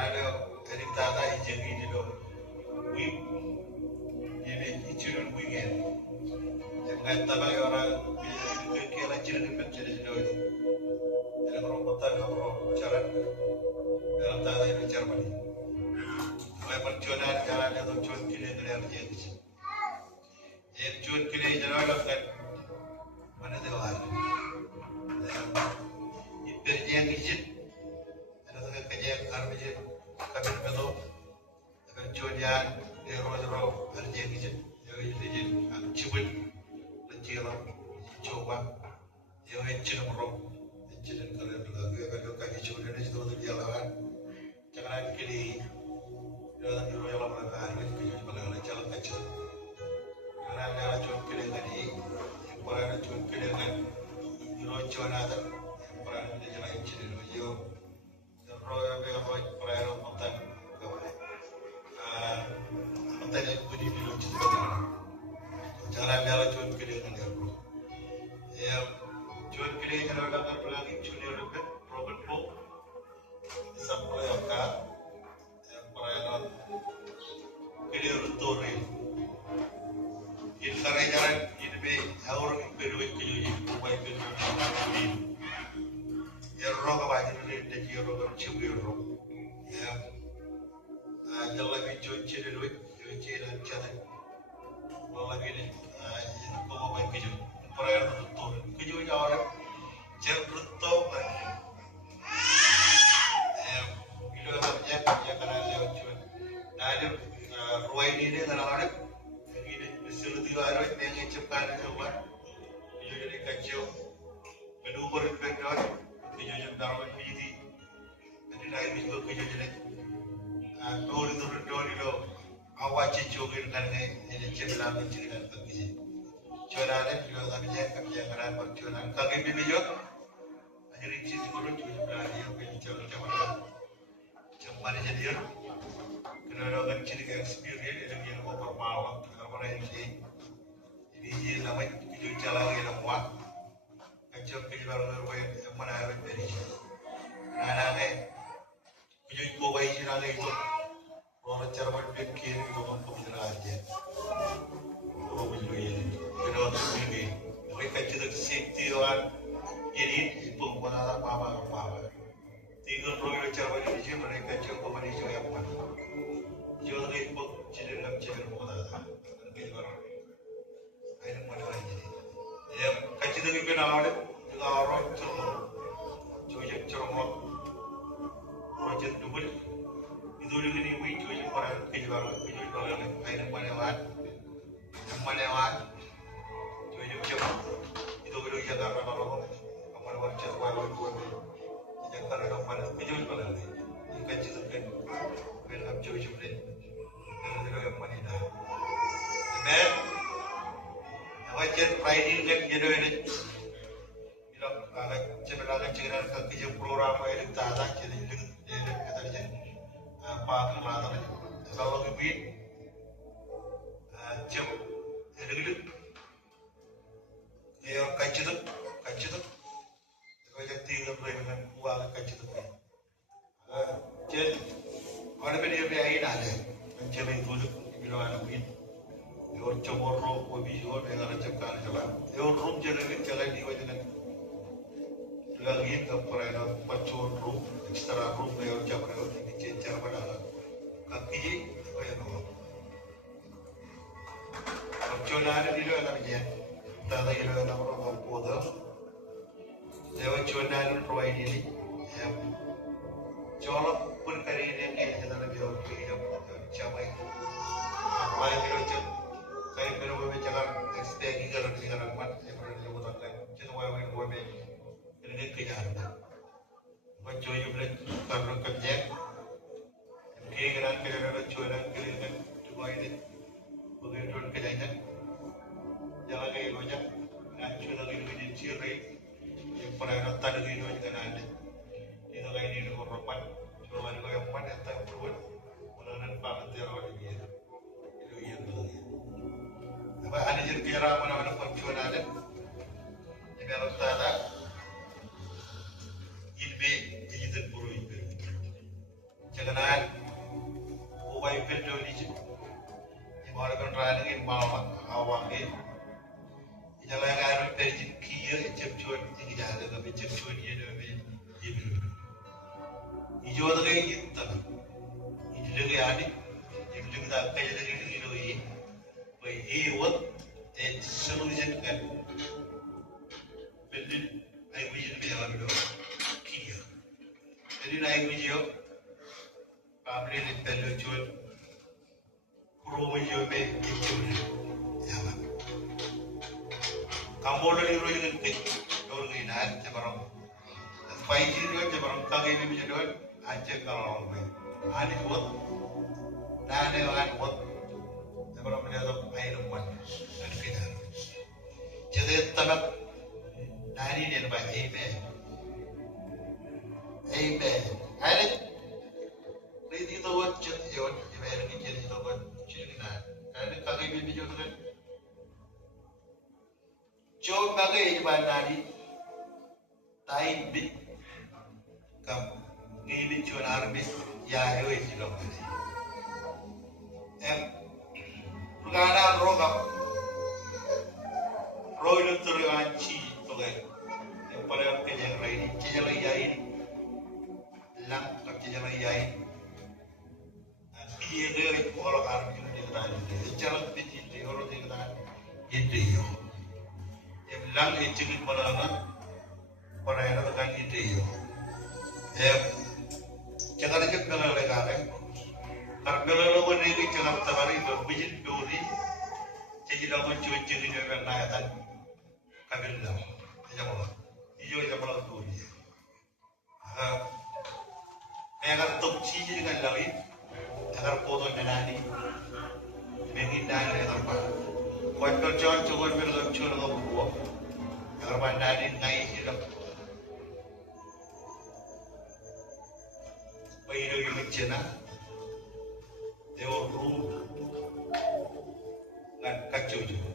ada edik tata ijengi di do wing ini icurun wingen yang kata bagi orang kira ciri pencari do itu dalam robotan kalau cara dalam tata itu cara mana mulai perjuangan jalan itu cuan kini dari arjens yang cuan kini jalan kan mana dewar yang izin ada kerja armijin kabin beto akan cuan ro arjens izin izin cibut lenciro coba yang izin ro izin kalian lagu akan kaki cuan ini itu jalan jangan kiri dalam dulu yang lama hari ini kalau jalan kecil karena ada cuan kiri tadi kalau ada cuan kiri kan dulu cuan ada peran di jalan kecil dulu yo roh yang bekerja peran konten kawan konten yang budi dulu cerita jalan jalan cuan kiri kan ya cuan kiri kalau dapat berlagi cuan yang lebih Robert Paul sampai apa perayaan kiri rutori ini jalan ini be orang perlu kejuji kubai kejuji ya roh kawajar ini dia roh cium roh ya jalan bincang ciri duit ciri dan ciri lagi ni kubai kejuji perayaan rutori kejuji orang ciri rutori itu namanya ya karena lewat cuan. Nah itu ruai ini karena orang ini disuruh tiga hari yang cepatkan coba itu jadi kacau menumur pendor itu jadi dalam ini jadi naik juga kerja jadi dor itu awak cicogin kan ini cebelah mencirikan kerja cuan ada juga namanya kerja karena percuanan kaki bini juga hanya rinci dulu juga berani yang bercakap cuma jadi kenapa kan ciri experience yang dia mau permaluan karena ini namanya video jalan yang muat kacau kejualan yang mana yang beri nana video itu bayi jalan itu orang cara berpikir itu untuk aja orang video ini kenapa begini mereka tidak safety orang jadi itu bukan apa tiga program cara ini mereka cukup manusia yang mana jual itu ciri dalam ciri muda kejualan ini mana lagi ya kacau dengan penawar juga orang cuci cermok project double itu dengan ini cuci orang kejualan ini mana lewat cuci cermok itu kalau kita kalau apa wajah wajah yang kalau mana kejualan kalau ini kacau dengan belum cuci beli yang mana dah dan wajah Friday kan jadi ini bilang agak cemerlang cekran kerja program yang ditata jadi kata dia apa kelihatan kalau lebih jam jadi ya kacau wajah tinggal dengan uang kacau jadi ada benda yang ada mencari dulu bilang anak ini your tomorrow will be your dengan cakap jalan your room jalan di wajah lagi keperluan pacun room extra room your jam ini cencar pada kaki apa yang nama pacun ada di luar namanya tak ada di luar nama orang poda lewat cuanan provide ini colok pun kali ini yang kita lebih hidup capai apa yang kita cakap kayak kalau gue cakap ekstegi kalau di sana mat yang pernah disebut kan cuma gue ini kejaran baca juga karena kerja kegiatan cuanan kegiatan cuma ini begitu kerjanya jangan kayak gue cakap nanti lagi di ciri yang pernah tadi itu juga ada itu kayak ini korban cuma ada yang mana yang tak perlu menahan pantai orang ini itu yang lagi apa ada jadi kira mana percuan ada ini kalau tak ini jadi buru ini Jangan ubah video ini. Yang orang kan rani in malam awang in. Jangan ada pergi kia cepcuan tinggi jalan tapi cepcuan dia demi ibu. Ijo tu kayak gitu. Ijo tu kayak adik. Ijo tu kita kayak jadi gitu ini. Bayi what solution kan. Beli ayo bikin biar lebih kia. Jadi naik video. Kami ni perlu jual promosi be itu ya kan. Kamu lagi roh dengan pit, orang ini nak cemerlang. Supaya jadi cemerlang kaki ini bisa doan, aja kalau orang ini. Ani buat, dah ni orang buat cemerlang punya tu air rumah, dan kita. Jadi tanah hari ni nampak amen, amen. Hari ini tu buat jadi orang ini jadi tu buat jadi nak. Hari kaki ini bisa doan. Jom bagai iban nadi, tain bit, kam ngibit cuan arbit, ya hewe cilok nadi. Perkataan rogam, roy lu teruan ci togai. Pada kejang lain, kejang lain, lang kejang lain. Dia hewe kalau arbit itu tadi, jalan bit itu orang itu tadi, itu yo. Lang itu mana orang yang tekan itu yo. Jangan aja kalau lekas karena kalau ni jangan terbaring berbijak duri, jadi lawan cuci ni memang naikkan kabel lam. Jangan malah, iyo jangan malah duri. Agar tuk cuci dengan lagi, agar potong menani, menghindari dari tempat. Kau kerja cukup berkerja dengan buah. Agar menani naik hidup. Bayi lagi mencina. Dewa room dan kacau juga.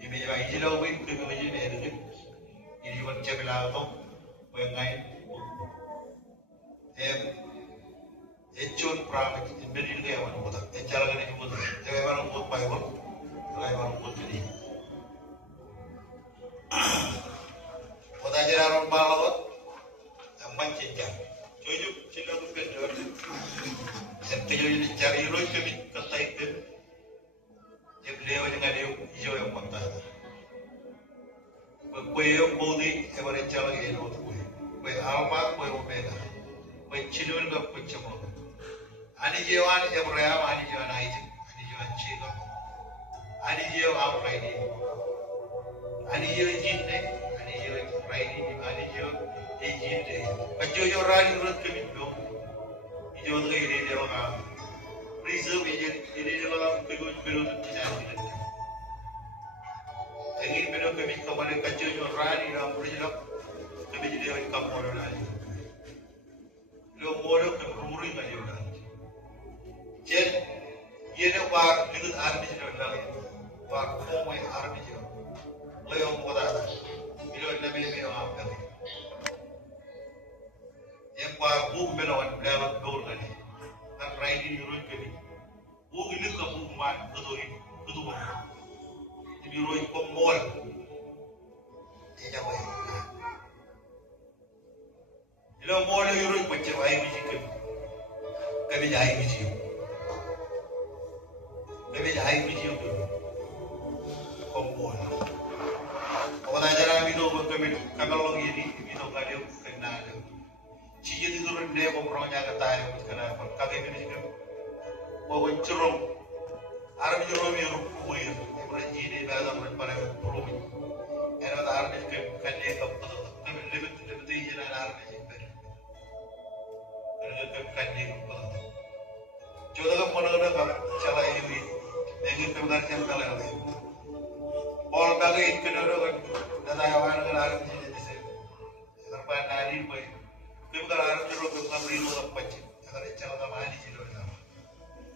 Ini macam ini lah, we kita macam ni ada. Ini macam belah tu, pengai. Ecun pram, beri dia orang buat. Ecara ni buat. Dia orang buat payah, dia orang buat ni. Buat aja orang balawat, aman cincang. Cujuk cincang tu benda. Setiap yang dicari roy kami kata itu, yang beliau dengan dia hijau yang mata. Kue yang bodi, yang berencana itu kue. Kue alma, kue omega. Kue cilurกับkue cemol. Ani jiwan yang beream, ani jiwan aja, ani jiwan cila. Ani jiwan apa ini? Ani jiwan jinne, ani jiwan raini, ani jiwan jinne. Kacau rani urut kami dong. Jauh tu ini dia orang reserve ini dia orang perlu tu tidak ada. Ini perlu kami kembali kacau jauh rani dalam perjalanan kami jadi orang kampung orang. Lo modal kemuri kan juga. Jadi ini war itu army jadi lagi war komai army jadi. Lo yang modal, bilo nabi apa? Yang par buku melawan belakang dor kali, kan riding hero kali. Buku ini kamu mat betul mana? Jadi hero pemol, dia jawab. Kalau mol hero macam ayam biji kami ayam biji, kami ayam biji tu, pemol. Kalau dah jalan itu kami kalau lagi ini itu kali kena. Ciri itu rendah orang jaga tahu kerana kaki ini juga bawa cerong, Arab cerong yang rupuh itu, orang ini dalam pada cerong. Era Arab itu kan dia kapal, kami lebih jalan Arab itu. Kerana kan dia kapal. Jodoh mana kan cala ini, yang itu benar yang cala ini. Orang bagi kena orang, dah hewan kan Arab itu jadi. Serba nari boleh. Kalau Arab jeruk bukan beri orang pacik, agar encala sama ani jeruk nama.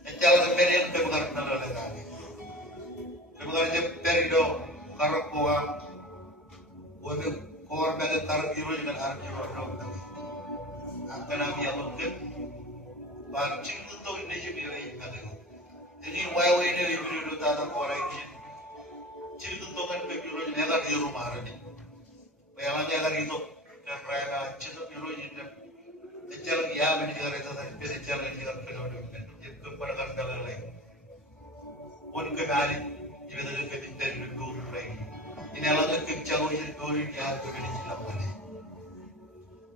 Encala sendiri itu bukan nama lagi. Bukan je perido karok koa, buat koar bagi karok jeruk dengan Arab jeruk nama lagi. Akan kami yang mungkin Bang cing tu ini je biar ini ada. Jadi why ini ibu tak ada orang ini. Cing tu kan biru ni ada di rumah ada ni. Bayalannya ada itu dan raya cing tu biru ini. Ecel ya meni negara itu tapi ecel ini negara penuh dengan. Jadi kepada negara lain. Pun kembali ibu tu kemudian dulu lagi. Ini alat kecil ini dulu ni ada kemudian dalam mana.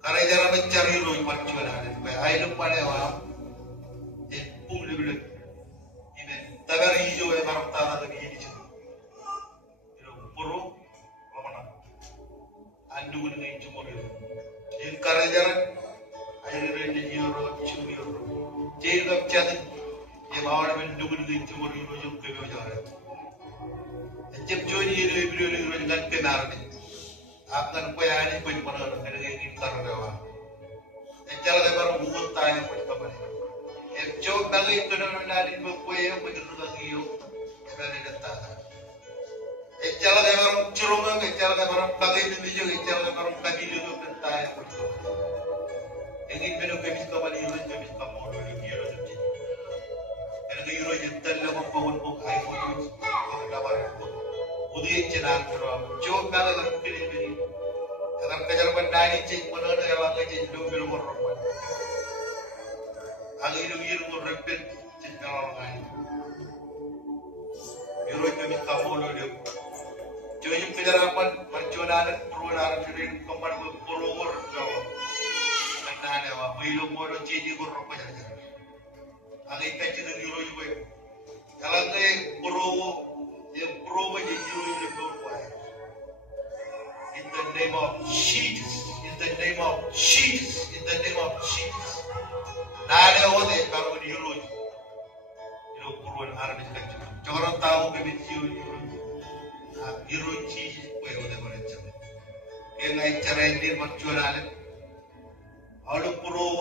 Karena cara mencari roh macam mana. Baik pada awam. Publik ini tagar hijau yang baru tanah lagi ini cuma, itu puru, mana, andu dengan cuma itu, ini karena jalan, air ini euro, cuma euro, jadi kalau cakap, ya bawa andu dengan cuma euro juga kebaya jalan, jam join ini euro dengan kenar ni, akan kaya ini pun mana orang kena ini karena awam, jalan baru buat tayang pun apa ni. Jauh bagi itu dengan nari berkuah begitu lagi yo, dari datang. Jalan yang baru curungan, jalan yang baru bagi itu juga, jalan yang baru bagi itu bertanya begitu. Ingin beri kami kembali euro, kami kamu orang euro jadi. Kerana euro jadi dalam membangun buk iPhone itu, kalau dapat udah channel euro, jauh bagi orang beri. Agar kejar bandai cek mana ada yang lagi cek dua euro orang. Ang ilu-ilu mo repel cinta orang lain. Euro kami kamu loh. Jadi penerapan perjuangan perubahan jadi kembali berumur jauh. Karena ada apa? Ilu mo lo jadi berapa jalan. Ang ikan jadi euro juga. Kalau ni yang perubahan jadi euro itu berapa? In the name of Jesus, in the name of Jesus, in the name of Jesus. Nada ode kalau di euro perubahan Arab itu. Jangan tahu kebencian euro cheese kue ode macam. Yang cara ini perjuangan. Alu puru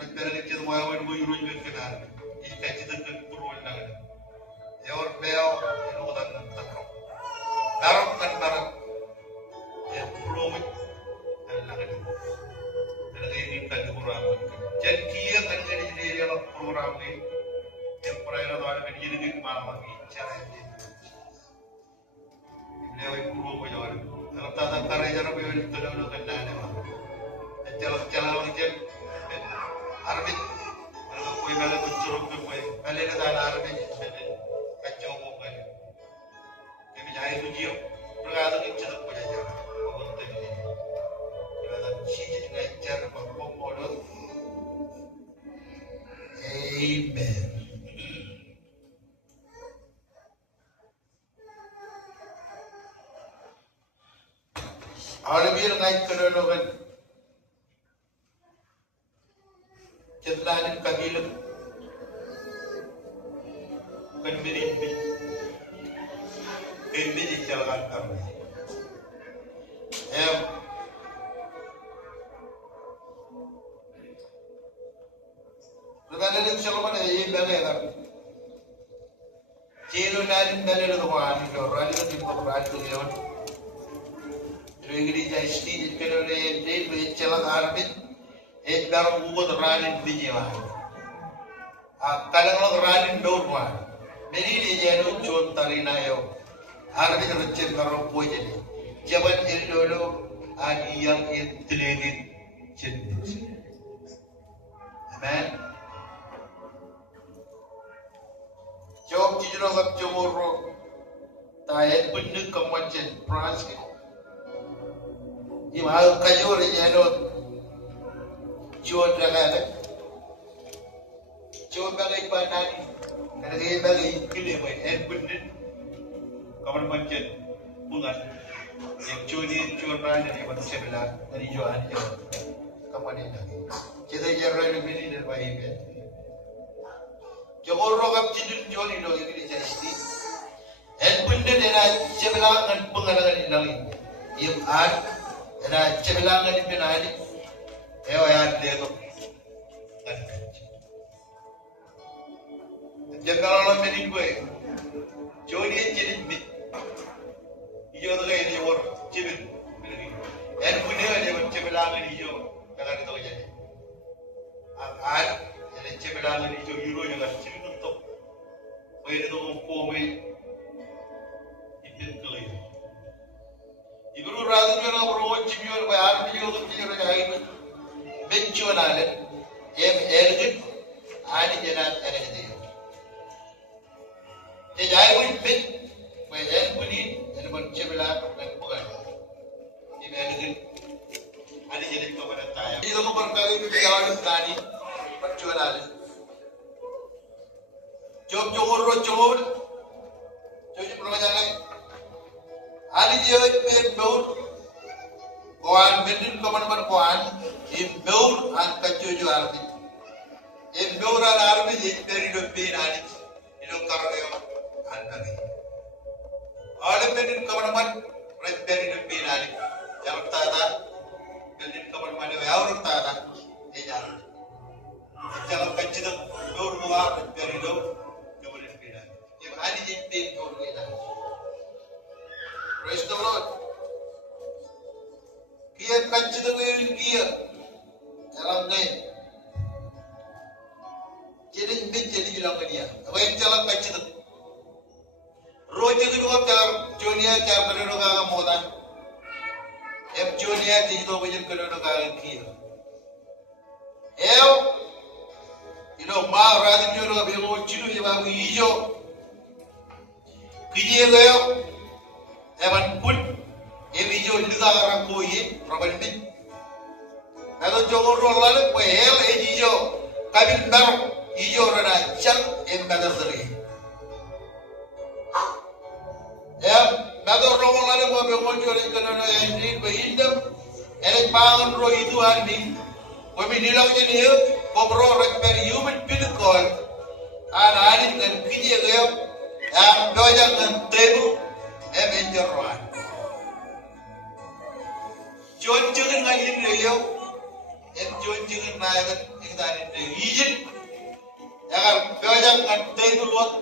perjuangan itu wawan bu euro juga kena. Ikan itu kan perubahan lagi. Yor beo euro dan takrok. Takrok kan takrok. Yang perubahan lagi. Lagi ini kan perubahan. Jadi kia kan jadi dalam program ini yang perayaan ada menjadi di mana lagi cara ini. Beliau itu berubah jauh. Kalau tak karya cara beliau itu sudah kena ada. Jalan lagi Arabik. Kalau kue balik kuncuruk ke kue, balik ke dalam Arabik. Kacau bukan. Kami jahit ujian. Berkata kita tak boleh jalan. Untuk ini. Kita ciri dengan cara berpomodal. Amen. Alibir ngaji kenologan cetlanin kabilam kan beri jalan kami. Kadang-kadang siapa mana yang belajar? Cilo nari nari itu kawan itu orang itu tipe orang itu lewat. Jadi jadi sih kalau dia berjalan Arabik, dalam buat orang itu dia. Kalau orang itu dorman, jadi dia jadi contoh tarina yo. Arabik berjalan kalau boleh jadi. Jabat ini dulu ada yang intelligent jadi. Amen. Jawab jujur agak cemuru, tayat bener kemancing Prancis. Ini hal kajur ini ada jual dengan jual bagi panen, kerana dia bagi kili baik, bener kawan mancing bunga. Yang jual panen yang baru sebelah dari jual kawan ini. Kita jalan lebih dari baik. Jawab rogam cidul jual ini loh yang kita cari. Bener dia sebelah pengalaman ini lagi. Yang ada sebelah ini penari. Ya dia tu. Jangan kalau menin gue, jual dia jadi mit. Hijau tu kan ini orang cibin. Bener dia sebelah ini hijau. Jangan itu jadi. bilang ni jo hero yang ada cerita tu. Bayi tu kowe ipin kelih. Ibu rasa jo na bro cimior bayar video tu cimior jahit. Bencu nale. Ergit ani jenak ergit dia. Jahit pun ben. Bayi punin jadi benci bilang dan bukan. Ini ergit. Ani jadi tu pada tayar. Itu tu berkali berjalan tadi. Bencu nale. Job johor johor. Job pernah jalan. Ali dia itu beur. Kawan berdin kawan kawan. Ini beur an kacau jo arti. Ini beur an arti jadi dari dompet ani. Ini karena an lagi. Ali berdin kawan dari dompet ani. Jangan tanya. Berdin kawan orang tanya. Ini jangan. Jangan kacau beur buat dari dompet. Ani jadi beur kita. Praise the Lord. Kia kacau tu kia, jalan ni. Jadi jadi bilang dia. Apa yang jalan kacau tu? Roja tu juga jalan Jonia jalan kerana orang moda. Jonia jadi tu macam kerana orang kia. Maa rada jolo bego chilu je babu ijo. Kije gayo. Evan put evijo liga orang koye Robert Bin. Nato jogoro lalu pohel ejijo kabil bar ijo rada chal badar sari. Nato romo lalu mo bego jolo kono endin be indam ele pangon ro itu andi. Kami nilang jadi kobro rekber human pilkol anin kan kije gayo doja kan tebu enjorwan. Jon jangan ngajin reyo, jon jangan naik ingdanin reyo. Ijin, jangan doja kan tebu luat,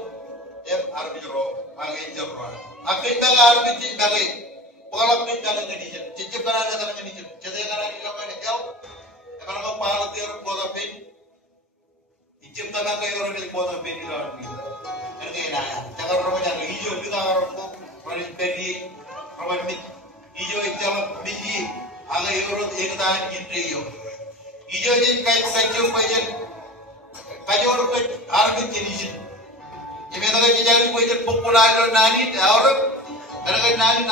arbitro enjorwan. Akhir bang arbitri bagai, pengalap ni bagai ngedijen. Cicip kan ada kan ngedijen. Jadi kan ada dilakukan jauh. Kalau kau pahala tiar kota pin, icip tanah kau orang di kota pin di luar pin. Jadi naya, jangan orang jangan hijau juga orang kau. Orang beri, orang mit, hijau itu biji, agak orang ekdan gitu. Hijau jadi kayu kacau macam kacau orang arbit jenis. Ini mereka jadi macam popular nani, orang, orang nani,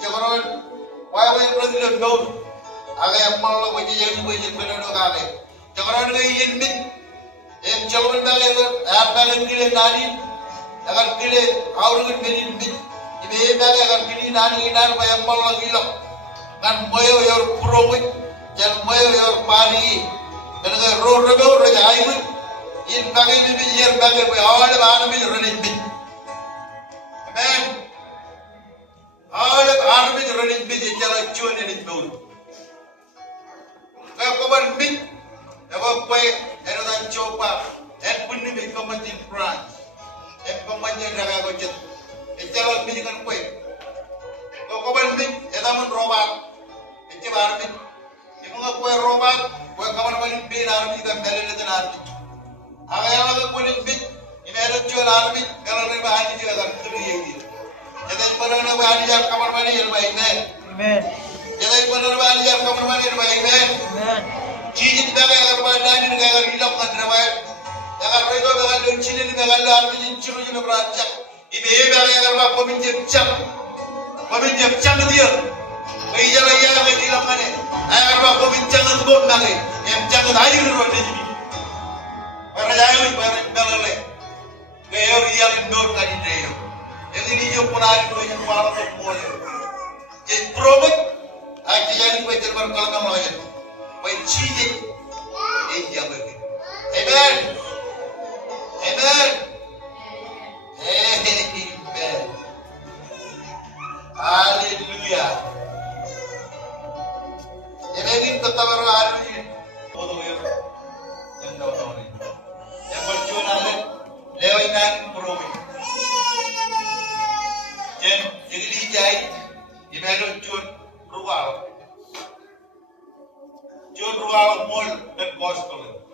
jangan orang, wah orang dulu agak yang malu macam jadi macam mana agak. Jangan orang yang mit, calon bagai kile nani. Agar kile orang berin bit, ibe bagai agar kili nani bayar mal lagi lo, kan mayo yor purowit, jangan mayo yor pari, kan agar roh raja ayu, in bagai bibi yer bagai awal bahan bibi running bit, amen, awal bibi running bit jalan cuan ini beul, kau kawan bit, kau kau erodan coba, pun ni komentin France. Pembanjir jaga gojek, jalan biji kan kue. Kau kawan biji, edaman robat, itu baru biji. Ibu ngak kue robat, kue kawan balik biji arbi kan beli letan arbi. Agak yang lagi kue biji, ini ada jual arbi, kalau ni bahan juga kan kiri yang dia. Jadi pada ni bahan jual kawan balik yang baik men. Amen. Jadi pada ni bahan jual kawan balik yang baik men. Amen. Cincin bagai agar badan ini agar hilang kan ramai. Jangan mereka dengan luncin ini dengan arti ciru ciru berancang. Ibu bagai agar bapak peminjam dia. Bayi jalan yang agak hilang mana? Agar bapak peminjam itu kau nanti, yang jangan air ruang ini. Para jahil, para balale. Gaya dia indor kan ini. Yang ini jo punari tu yang malam tu boleh. Jadi probat, aja yang bayi terbar kalau kamu lagi. Bayi cincin, ini yang baik. Amen. Amen. Amen. Hallelujah. Jadi kata baru hari ini, bodoh ya, yang tahu ni, yang berjuang ada, lewayan promi. Jadi lijai, di mana jual ruang mall dan gospel.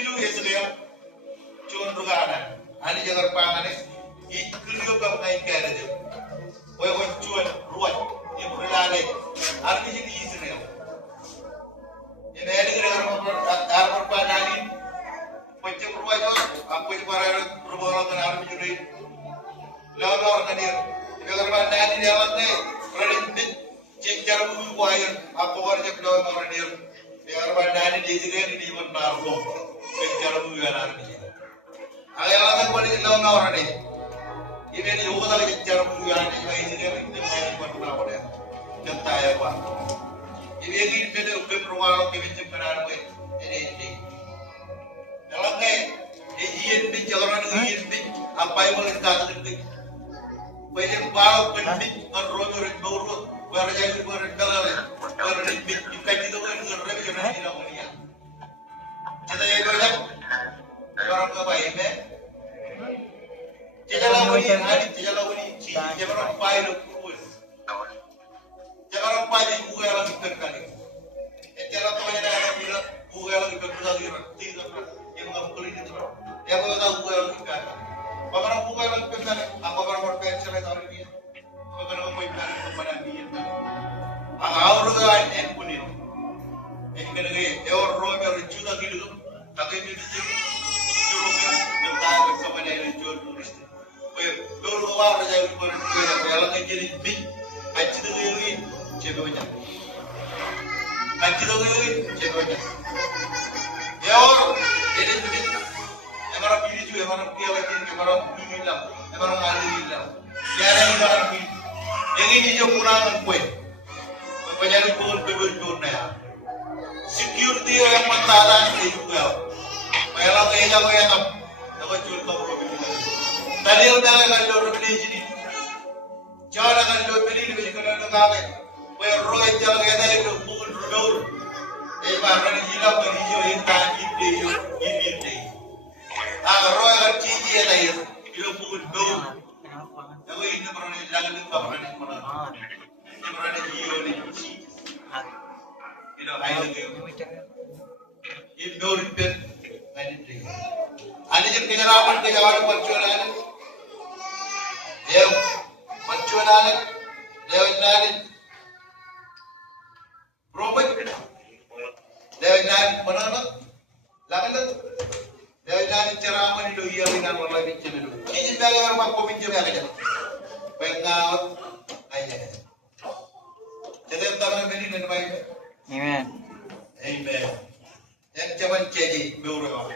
cilu Israel cuman ruganan ani jagar pangane ikliyo ka ngai kare de oy cuan ruat ibrulale armi jadi Israel ini ada gara armor panani pecem ruajo apa yang para rumah kan armi jadi lawar kadir jagar panani dia mate redit cincang buku air apa warna kedua orang dia jagar panani di sini di benar kok cincang buku armi ayalakan pada jalan orang ini ini di rumah lagi cincang buku armi ini dia ini main benar apa dia cerita ya pak ini beda udah rumah ke macam mana ini dalam ini di jalan ini apa yang boleh kita kerti banyak bau penting berroyor berroyor berjaya berdalam berribet juga itu kan berribet juga di dalam dunia kita yang berjaya orang kebaik tidak lawan hari tidak lawan ini jangan orang baik jangan orang baik bukan yang lagi terkali jangan banyak orang bilang bukan yang lagi terkali tidak yang mengambil kulit itu ya kalau tahu bukan yang lagi terkali bagaimana bukan yang lagi terkali apa orang berpensel yang tahu ini bagaimana mempunyai kepada dia orang orang yang punya ini kan dia orang yang juga gitu tapi ini dia curug tentang kepada yang jual turis dulu orang yang berjalan jadi big kacau itu cedonya kacau itu cedonya ya orang ini yang orang pilih juga yang orang pilih yang orang pilih lah yang orang alih lah yang orang pilih yang ini juga kurang kue penyari pun kedua-duanya security yang mentara itu juga malah kayaknya kaya tam dapat jual kamu tadi udah kalau orang beli jadi jangan kalau beli di baju kena kafe kaya roy jangan kaya tadi itu bukan rodur bahkan hilang beli jo yang tadi ini roy kan cici ya tadi itu bukan rodur tapi ini pernah hilang itu pernah ini pernah jiwa ini itu air itu ribet ani jab kenarapan ke jawaran percualan dev percualan devnan robot devnan mana lagan devnan ceramah itu iya dengan orang bincang itu ini dalam orang mau bincang aja pengawat aja jadi taman beri dan baik amen amen yang cuman jadi beurang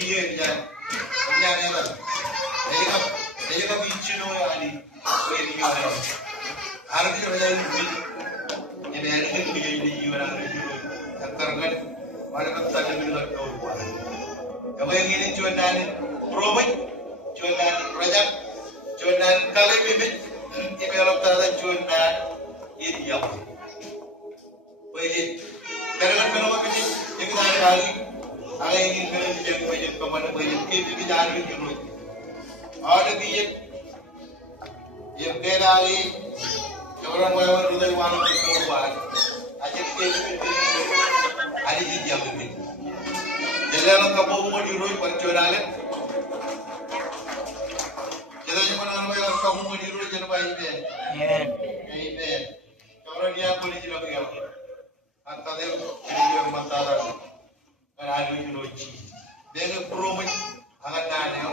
iya jangan apa jadi kan bincang orang ini ini orang harus kita jadi ini ada yang di orang itu terkenal ada kata yang bilang kau yang ini cuman promen cuman rajak cuman kali bibit ini orang terada cuman ini yang wajib kalau bibit yang kita kali ada yang ingin jadi wajib kemana wajib kita jangan gitu ada bibit yang kali orang orang udah malu keluar aja kita ada hijau ini jadi orang kampung mau diurus perjualan jadi cuma orang kampung mau diurus jangan baik ini kalau dia boleh jadi apa antara dia mantara kan ada diurus dia promen akan nanya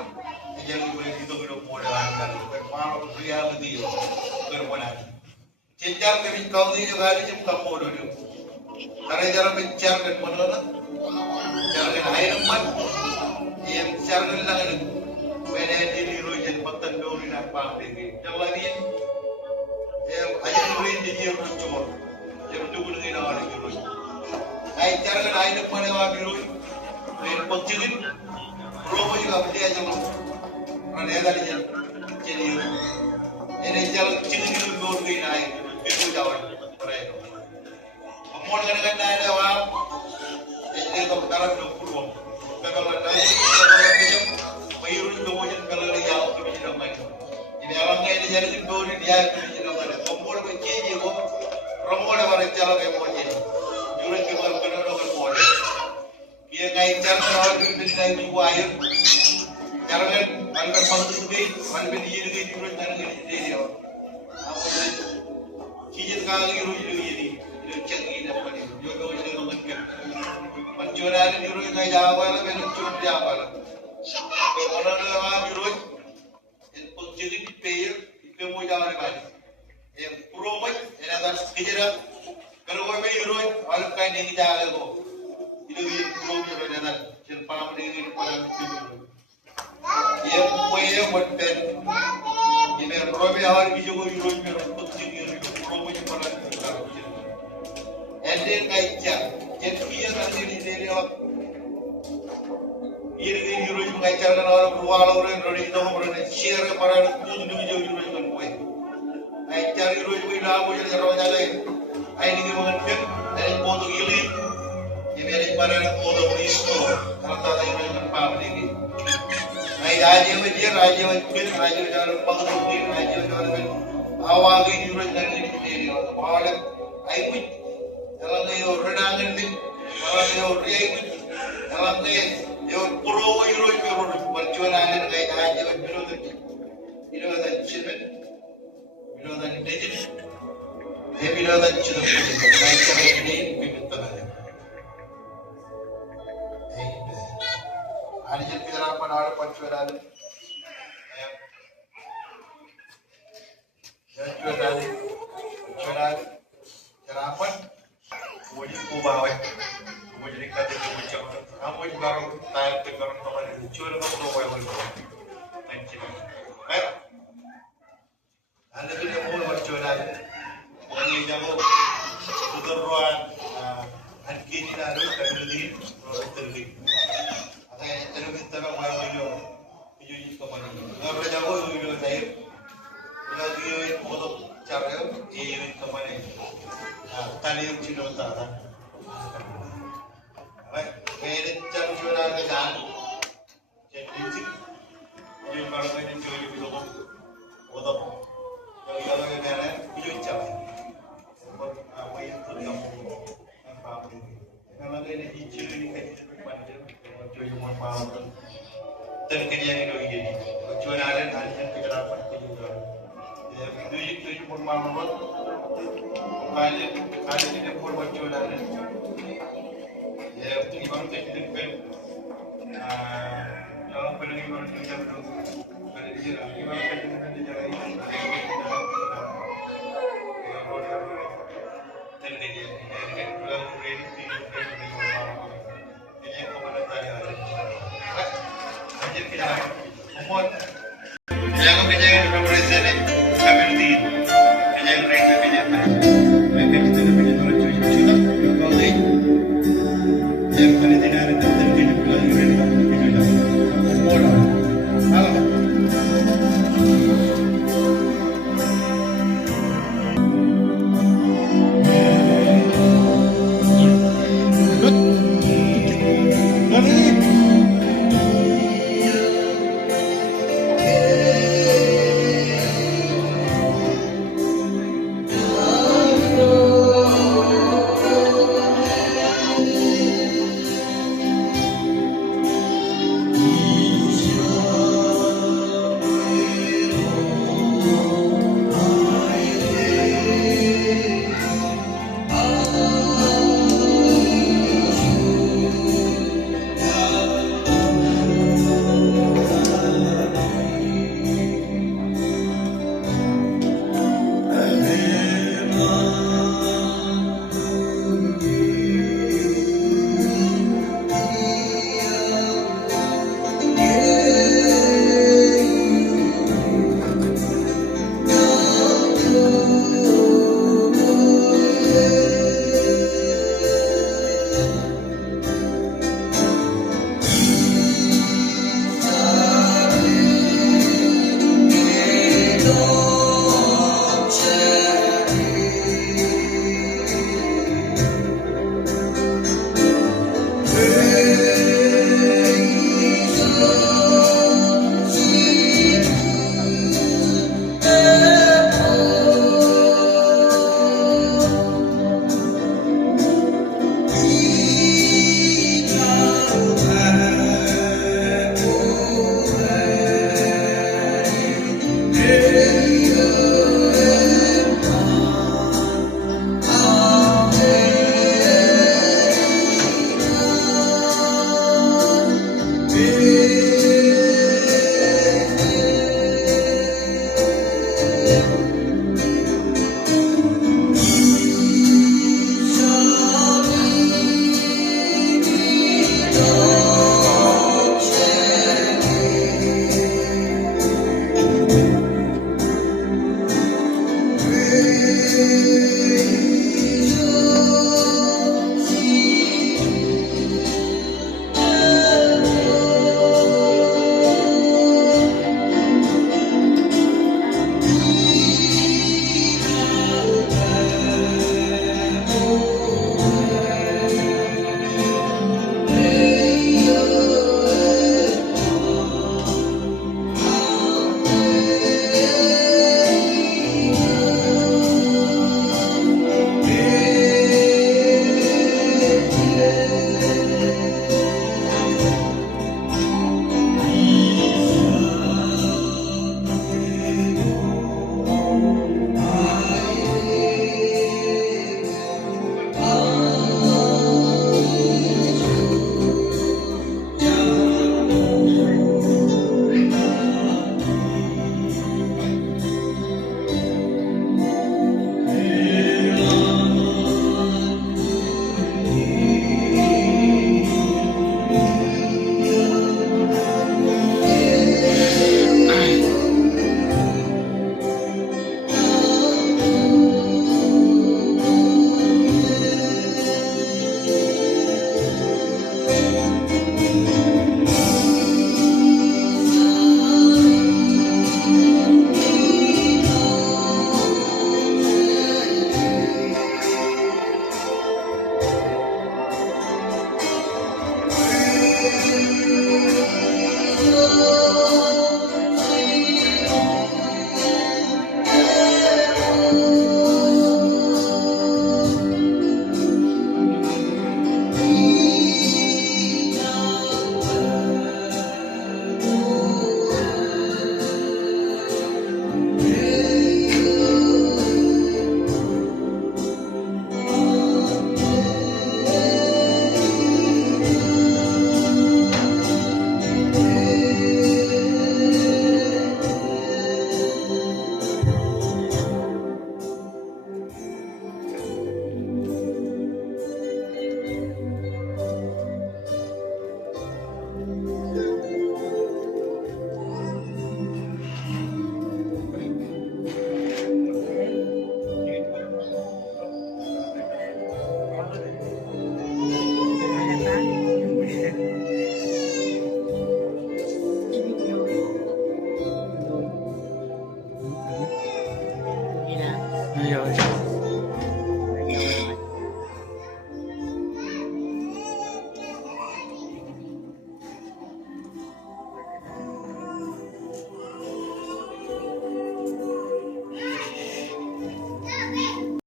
yang boleh itu modal kan kalau dia lebih berwenang cincar kami kau ni juga ada jam kamu dulu. Karena cara mencar dan mana cara air emat yang cara lang beda di rojan batan dulu nak paham ini. Kalau ni aja dulu ini dia bercuma. Jam dulu ni nak ada dulu. Air cara air emat yang ambil dulu. Air pengcingin. Robo juga benda jam. Mana ada ni jam. Jadi ini jalan cingin dulu ni air. Itu jauh mereka. Amor dengan ada orang ini tu kalau dulu kalau ada macam mayurun tu macam kalau dia jauh ke macam mana. Ini orang ini jadi itu dia ke macam mana. Amor macam ni ko, ramor orang jalan ke macam ni. Jurus ke mana orang orang boleh. Dia kait jalan dari lagi wayar. Jangan albar bangun tu gay, albar dia gay juga jangan gay dia. Apa dah? Kijat kali itu ini, itu cek ini apa ni? Jodoh ini orang macam. Mencuran itu gay jawab lah, mencuri jawab lah. Orang orang itu, itu jadi dipayer, itu mau jawab lagi. Yang promote, yang ada kerja. Kalau kau itu, orang kaya ni jawab ko. Itu promote itu ada, jadi paham dengan paham itu. Yang punya buatkan, ini promote awal bisa kau itu penting itu promote pernah kita. Enden kaitnya, jadi dia nanti di sini awak. Ini hero juga kaitnya dengan orang luar orang itu orang share kepada tujuh hero kan kau. Kaitnya hero juga dah kau jadi orang jaga. Ini dia mengenai, dari foto gili, ini dari pada foto risto, kalau tak ada hero kan paham ini. Raja jangan pengerusi, raja jangan awal ini juga jangan ini sendiri. Awalnya, ayu, kalau dia renang ini, kalau dia riak, kalau dia puro itu berjualan ini kayak aja berjualan itu ada cermin, itu ada digit, itu ada cermin, kayak cermin ini begitu aja. Ada jadi penerapan ada penjualan, penjualan penerapan, wujud kubah, wujud ikat itu wujud, kamu juga orang tahu orang kemana jual kamu kubah wujud, macam, anda tidak mau penjualan, orang jago, keteruan, angkin ada terjadi, terjadi. Saya terus terang mahu video kemana? Orang jago video saya, kalau video foto cara ini kemana? Tadi yang cina utara. Baik, ini cara cina kerjaan. Jadi musik, jadi kalau kita cuci video foto, kalau kita kerana video cara, apa yang terjadi? Kalau kita cuci ini kerja jadi mohon maaf terkejut itu ini kecuali ada yang kejelapan juga ya itu mohon maaf buat kali ini pun kecuali ada ya ini baru kita kan dalam penuh baru kita belum kali dia ini baru kita jalan ini terkejut ini pulang ready ini mohon maaf ini kemana tadi ada anjir kita mohon jangan kejangan beberapa ini kami nanti kejangan mereka kejangan mereka kita kejangan orang cuci kita kalau ini yang paling tidak ada